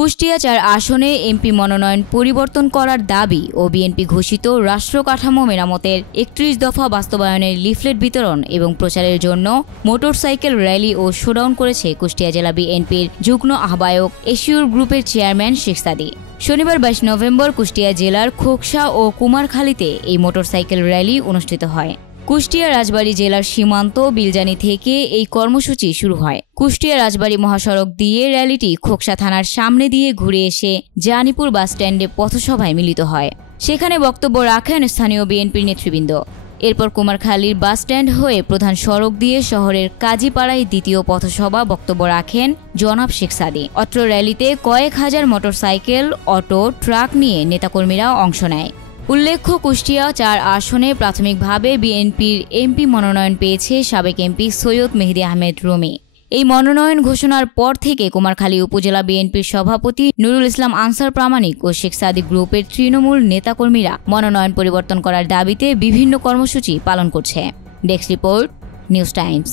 কুষ্টিয়া ৪ আসনে এমপি মনোনয়ন পরিবর্তন করার দাবি ও বিএনপি ঘোষিত রাষ্ট্র কাঠামো মেরামতের ৩১ দফা বাস্তবায়নের লিফলেট বিতরণ এবং প্রচারের জন্য মোটরসাইকেল র্যালি ও শোডাউন করেছে কুষ্টিয়া জেলা বিএনপির যুগ্ম আহ্বায়ক এশিওর গ্রুপের চেয়ারম্যান শেখ সাদী। শনিবার ২২ নভেম্বর কুষ্টিয়া জেলার খোকসা ও কুমারখালীতে এই মোটরসাইকেল র্যালি অনুষ্ঠিত হয়। কুষ্টিয়া রাজবাড়ী জেলার সীমান্ত বিলজানি থেকে এই কর্মসূচি শুরু হয়। কুষ্টিয়া রাজবাড়ী মহাসড়ক দিয়ে র্যালিটি খোকসা থানার সামনে দিয়ে ঘুরে এসে জানিপুর বাসস্ট্যান্ডে পথসভায় মিলিত হয়। সেখানে বক্তব্য রাখেন স্থানীয় বিএনপির নেতৃবৃন্দ। এরপর কুমারখালীর বাসস্ট্যান্ড হয়ে প্রধান সড়ক দিয়ে শহরের কাজীপাড়ায় দ্বিতীয় পথসভা বক্তব্য রাখেন জনাব শেখ সাদী। অত্র র্যালিতে কয়েক হাজার মোটরসাইকেল, অটো, ট্রাক নিয়ে নেতাকর্মীরা অংশ নেয়। উল্লেখ্য, কুষ্টিয়া ৪ আসনে প্রাথমিকভাবে বিএনপির এমপি মনোনয়ন পেয়েছে সাবেক এমপি সৈয়দ মেহেদী আহমেদ রুমি। এই মনোনয়ন ঘোষণার পর থেকে কুমারখালী উপজেলা বিএনপির সভাপতি নুরুল ইসলাম আনসার প্রামাণিক ও শেখ সাদী গ্রুপের তৃণমূল নেতাকর্মীরা মনোনয়ন পরিবর্তন করার দাবিতে বিভিন্ন কর্মসূচি পালন করছে। Desk report, news Times.